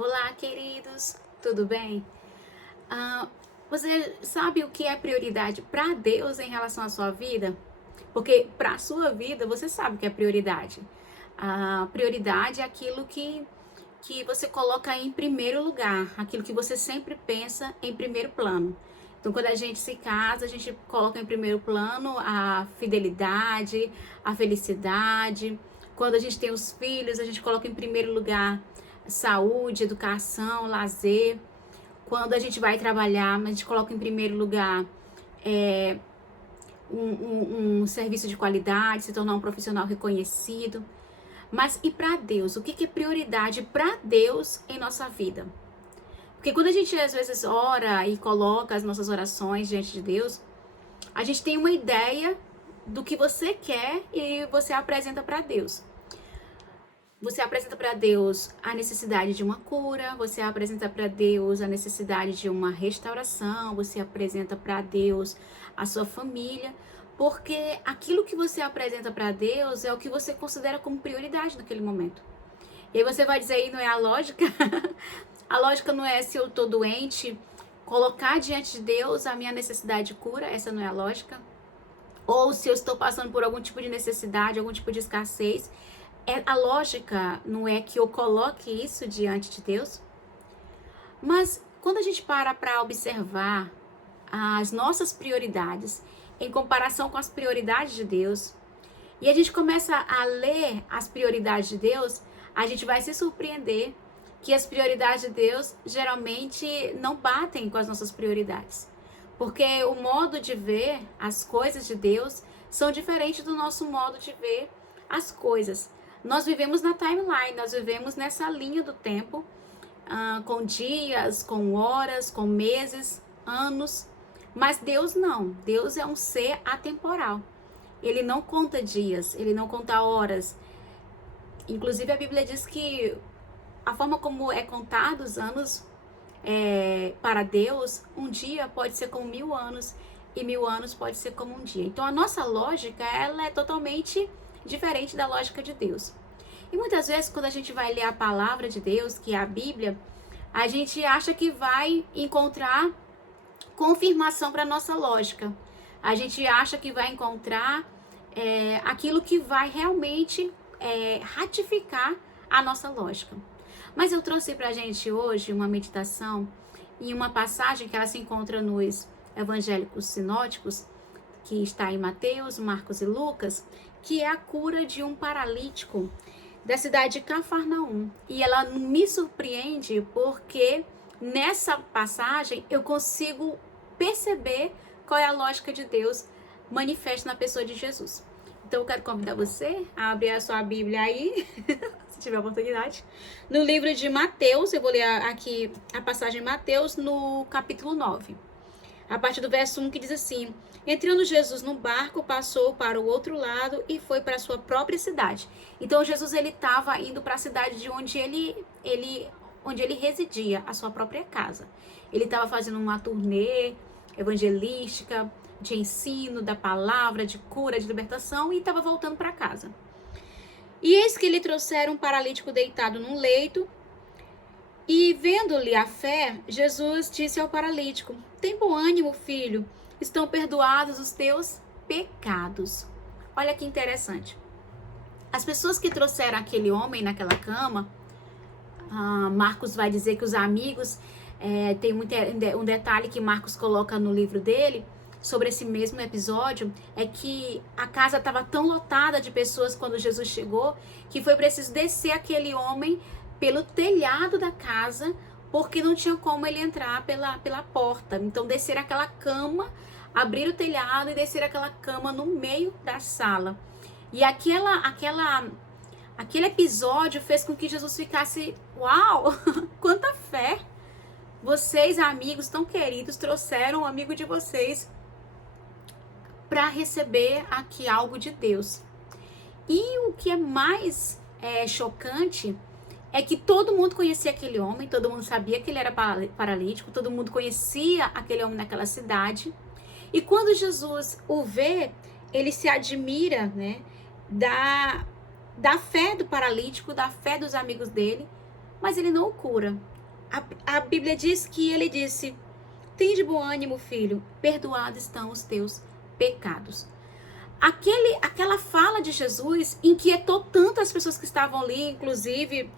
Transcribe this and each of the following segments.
Olá, queridos, tudo bem? Ah, Você sabe o que é prioridade para Deus em relação à sua vida? Porque para a sua vida você sabe o que é prioridade. A prioridade é aquilo que você coloca em primeiro lugar, aquilo que você sempre pensa em primeiro plano. Então, quando a gente se casa, a gente coloca em primeiro plano a fidelidade, a felicidade. Quando a gente tem os filhos, a gente coloca em primeiro lugar saúde, educação, lazer. Quando a gente vai trabalhar, a gente coloca em primeiro lugar é, um serviço de qualidade, se tornar um profissional reconhecido. Mas e para Deus? O que é prioridade para Deus em nossa vida? Porque quando a gente às vezes ora e coloca as nossas orações diante de Deus, a gente tem uma ideia do que você quer e você apresenta para Deus. Você apresenta para Deus a necessidade de uma cura, você apresenta para Deus a necessidade de uma restauração, você apresenta para Deus a sua família, porque aquilo que você apresenta para Deus é o que você considera como prioridade naquele momento. E aí você vai dizer aí, não é a lógica? A lógica não é se eu tô doente, colocar diante de Deus a minha necessidade de cura, essa não é a lógica. Ou se eu estou passando por algum tipo de necessidade, algum tipo de escassez, a lógica não é que eu coloque isso diante de Deus. Mas quando a gente para observar as nossas prioridades em comparação com as prioridades de Deus, e a gente começa a ler as prioridades de Deus, a gente vai se surpreender que as prioridades de Deus geralmente não batem com as nossas prioridades. Porque o modo de ver as coisas de Deus são diferentes do nosso modo de ver as coisas. Nós vivemos na timeline, nós vivemos nessa linha do tempo, com dias, com horas, com meses, anos. Mas Deus não. Deus é um ser atemporal. Ele não conta dias, ele não conta horas. Inclusive a Bíblia diz que a forma como é contado os anos para Deus, um dia pode ser como 1000 anos e 1000 anos pode ser como um dia. Então a nossa lógica ela é totalmente diferente da lógica de Deus. E muitas vezes quando a gente vai ler a palavra de Deus, que é a Bíblia, a gente acha que vai encontrar confirmação para nossa lógica. A gente acha que vai encontrar aquilo que vai realmente ratificar a nossa lógica. Mas eu trouxe para a gente hoje uma meditação em uma passagem que ela se encontra nos evangélicos sinóticos, que está em Mateus, Marcos e Lucas, que é a cura de um paralítico da cidade de Cafarnaum. E ela me surpreende porque nessa passagem eu consigo perceber qual é a lógica de Deus manifesta na pessoa de Jesus. Então eu quero convidar você a abrir a sua Bíblia aí, se tiver oportunidade, no livro de Mateus. Eu vou ler aqui a passagem de Mateus no capítulo 9. A partir do verso 1 que diz assim: entrando Jesus no barco, passou para o outro lado e foi para a sua própria cidade. Então Jesus ele estava indo para a cidade de onde ele residia, a sua própria casa. Ele estava fazendo uma turnê evangelística, de ensino, da palavra, de cura, de libertação, e estava voltando para casa. E eis que lhe trouxeram um paralítico deitado num leito, e vendo-lhe a fé, Jesus disse ao paralítico: tem bom ânimo, filho, estão perdoados os teus pecados. Olha que interessante. As pessoas que trouxeram aquele homem naquela cama, Marcos vai dizer que os amigos, tem um detalhe que Marcos coloca no livro dele, sobre esse mesmo episódio, é que a casa estava tão lotada de pessoas quando Jesus chegou, que foi preciso descer aquele homem pelo telhado da casa, porque não tinha como ele entrar pela porta. Então descer aquela cama, abrir o telhado e descer aquela cama no meio da sala. E aquele episódio fez com que Jesus ficasse: uau, quanta fé! Vocês, amigos tão queridos, trouxeram um amigo de vocês para receber aqui algo de Deus. E o que é mais chocante é que todo mundo conhecia aquele homem, todo mundo sabia que ele era paralítico, todo mundo conhecia aquele homem naquela cidade. E quando Jesus o vê, ele se admira, né, da fé do paralítico, da fé dos amigos dele, mas ele não o cura. A Bíblia diz que ele disse: tem de bom ânimo, filho, perdoados estão os teus pecados. Aquela fala de Jesus inquietou tanto as pessoas que estavam ali, inclusive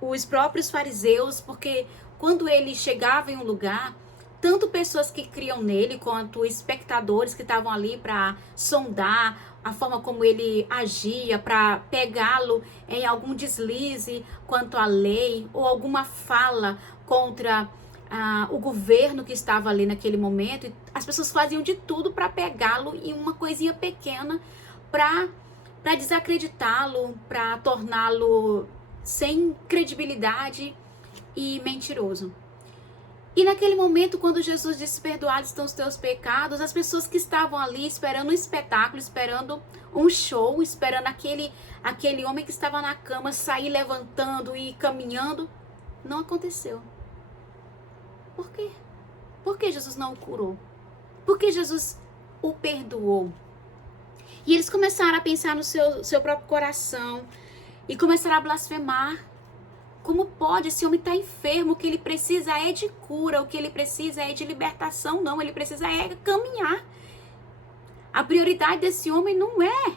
os próprios fariseus, porque quando ele chegava em um lugar, tanto pessoas que criam nele, quanto espectadores que estavam ali para sondar a forma como ele agia, para pegá-lo em algum deslize quanto à lei, ou alguma fala contra o governo que estava ali naquele momento. As pessoas faziam de tudo para pegá-lo em uma coisinha pequena, para desacreditá-lo, para torná-lo sem credibilidade e mentiroso. E naquele momento, quando Jesus disse: perdoados estão os teus pecados, as pessoas que estavam ali esperando um espetáculo, esperando um show, esperando aquele homem que estava na cama sair levantando e caminhando, não aconteceu. Por quê? Por que Jesus não o curou? Por que Jesus o perdoou? E eles começaram a pensar no seu próprio coração e começaram a blasfemar. Como pode? Esse homem está enfermo, o que ele precisa é de cura, o que ele precisa é de libertação. Não, ele precisa é caminhar. A prioridade desse homem não é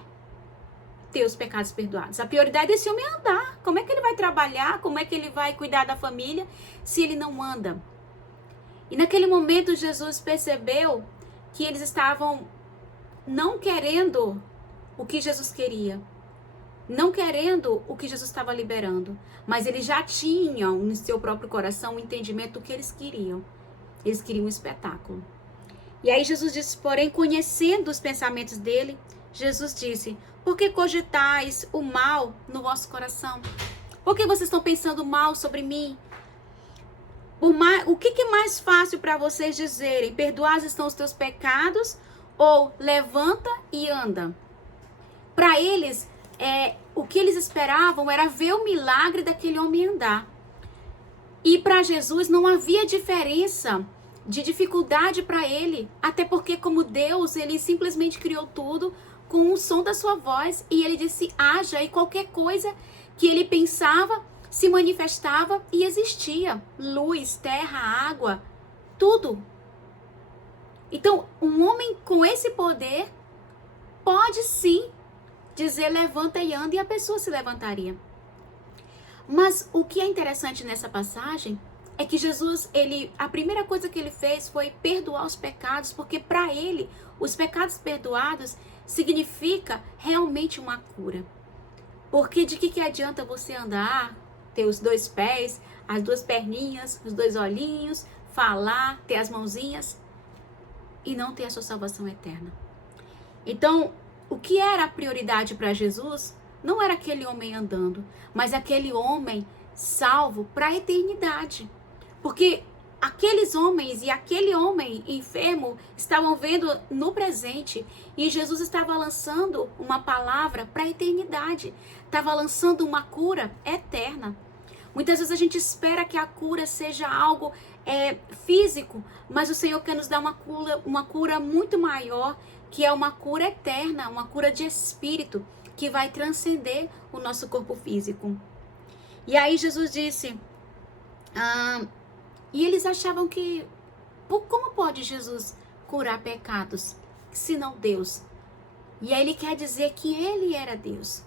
ter os pecados perdoados. A prioridade desse homem é andar. Como é que ele vai trabalhar? Como é que ele vai cuidar da família se ele não anda? E naquele momento Jesus percebeu que eles estavam não querendo o que Jesus queria, não querendo o que Jesus estava liberando, mas eles já tinham no seu próprio coração o entendimento do que eles queriam. Eles queriam um espetáculo. E aí Jesus disse, porém, conhecendo os pensamentos dele, Jesus disse: por que cogitais o mal no vosso coração? Por que vocês estão pensando mal sobre mim? O que é mais fácil para vocês dizerem? Perdoados estão os teus pecados, ou levanta e anda? Para eles, o que eles esperavam era ver o milagre daquele homem andar. E para Jesus não havia diferença de dificuldade para ele, até porque como Deus, ele simplesmente criou tudo com o som da sua voz, e ele disse haja, e qualquer coisa que ele pensava se manifestava e existia. Luz, terra, água, tudo. Então, um homem com esse poder pode sim dizer levanta e anda, e a pessoa se levantaria. Mas o que é interessante nessa passagem é que Jesus, a primeira coisa que ele fez foi perdoar os pecados, porque para ele, os pecados perdoados significa realmente uma cura. Porque de que adianta você andar, ter os dois pés, as duas perninhas, os dois olhinhos, falar, ter as mãozinhas e não ter a sua salvação eterna? Então, o que era a prioridade para Jesus não era aquele homem andando, mas aquele homem salvo para a eternidade. Porque aqueles homens e aquele homem enfermo estavam vendo no presente, e Jesus estava lançando uma palavra para a eternidade, estava lançando uma cura eterna. Muitas vezes a gente espera que a cura seja algo físico, mas o Senhor quer nos dar uma cura muito maior, que é uma cura eterna, uma cura de espírito, que vai transcender o nosso corpo físico. E aí Jesus disse, e eles achavam que, como pode Jesus curar pecados, se não Deus? E aí ele quer dizer que ele era Deus,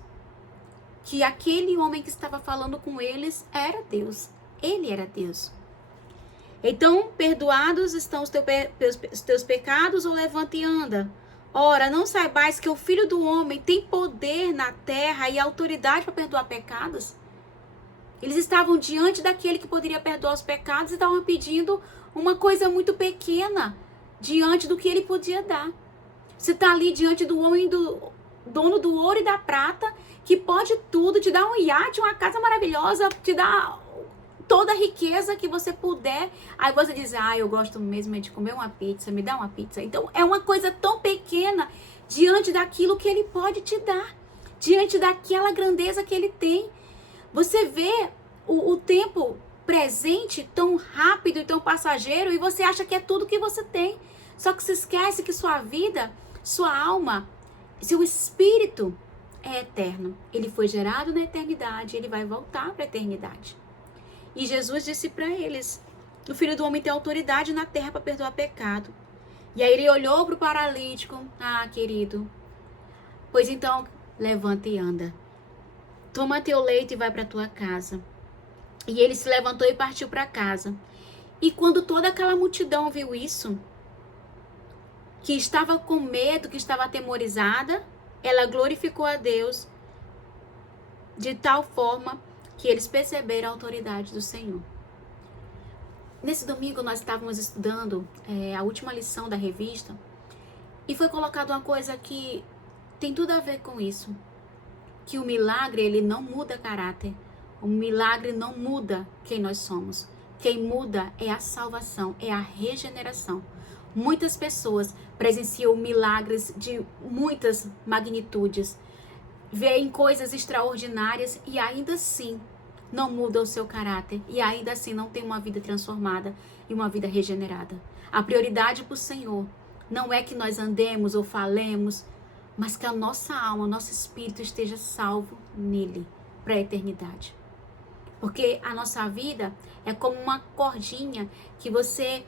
que aquele homem que estava falando com eles era Deus, ele era Deus. Então, perdoados estão os teus pecados, ou levanta e anda. Ora, não saibais que o Filho do Homem tem poder na terra e autoridade para perdoar pecados? Eles estavam diante daquele que poderia perdoar os pecados e estavam pedindo uma coisa muito pequena diante do que ele podia dar. Você está ali diante do homem, do dono do ouro e da prata, que pode tudo, te dar um iate, uma casa maravilhosa, te dar toda a riqueza que você puder. Aí você diz, eu gosto mesmo de comer uma pizza, me dá uma pizza. Então é uma coisa tão pequena diante daquilo que ele pode te dar, diante daquela grandeza que ele tem. Você vê o tempo presente tão rápido e tão passageiro, e você acha que é tudo que você tem. Só que se esquece que sua vida, sua alma, seu espírito é eterno. Ele foi gerado na eternidade, ele vai voltar para a eternidade. E Jesus disse para eles: o Filho do Homem tem autoridade na terra para perdoar pecado. E aí ele olhou para o paralítico: ah, querido, pois então levanta e anda. Toma teu leito e vai para tua casa. E ele se levantou e partiu para casa. E quando toda aquela multidão viu isso, que estava com medo, que estava atemorizada, ela glorificou a Deus de tal forma que eles perceberam a autoridade do Senhor. Nesse domingo nós estávamos estudando a última lição da revista e foi colocada uma coisa que tem tudo a ver com isso. Que o milagre, ele não muda caráter. O milagre não muda quem nós somos. Quem muda é a salvação, é a regeneração. Muitas pessoas presenciam milagres de muitas magnitudes, veem coisas extraordinárias e ainda assim não muda o seu caráter e ainda assim não tem uma vida transformada e uma vida regenerada. A prioridade para o Senhor não é que nós andemos ou falemos, mas que a nossa alma, o nosso espírito esteja salvo nele para a eternidade. Porque a nossa vida é como uma cordinha que você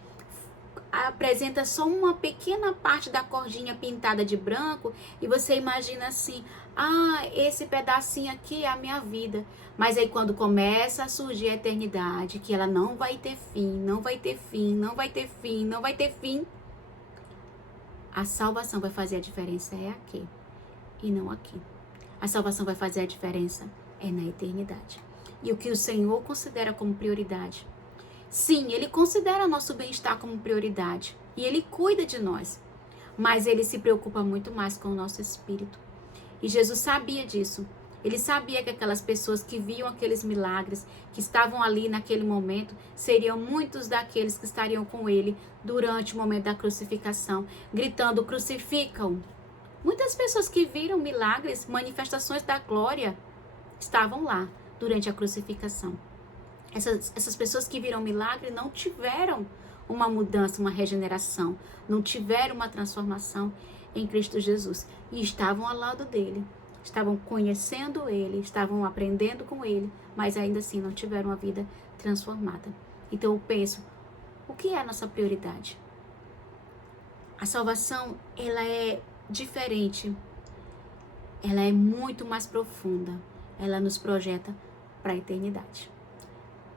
apresenta só uma pequena parte da cordinha pintada de branco e você imagina assim: ah, esse pedacinho aqui é a minha vida. Mas aí quando começa a surgir a eternidade, que ela não vai ter fim, não vai ter fim, não vai ter fim, não vai ter fim, a salvação vai fazer a diferença aqui e não aqui. A salvação vai fazer a diferença na eternidade. E o que o Senhor considera como prioridade? Sim, Ele considera nosso bem-estar como prioridade e Ele cuida de nós, mas Ele se preocupa muito mais com o nosso espírito. E Jesus sabia disso. Ele sabia que aquelas pessoas que viam aqueles milagres, que estavam ali naquele momento, seriam muitos daqueles que estariam com Ele durante o momento da crucificação, gritando: crucificam! Muitas pessoas que viram milagres, manifestações da glória, estavam lá durante a crucificação. Essas pessoas que viram milagre não tiveram uma mudança, uma regeneração, não tiveram uma transformação em Cristo Jesus. E estavam ao lado dele, estavam conhecendo ele, estavam aprendendo com ele, mas ainda assim não tiveram uma vida transformada. Então eu penso, o que é a nossa prioridade? A salvação, ela é diferente, ela é muito mais profunda, ela nos projeta para a eternidade.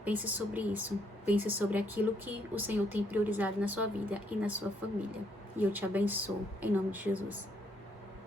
Pense sobre isso, pense sobre aquilo que o Senhor tem priorizado na sua vida e na sua família. E eu te abençoo, em nome de Jesus.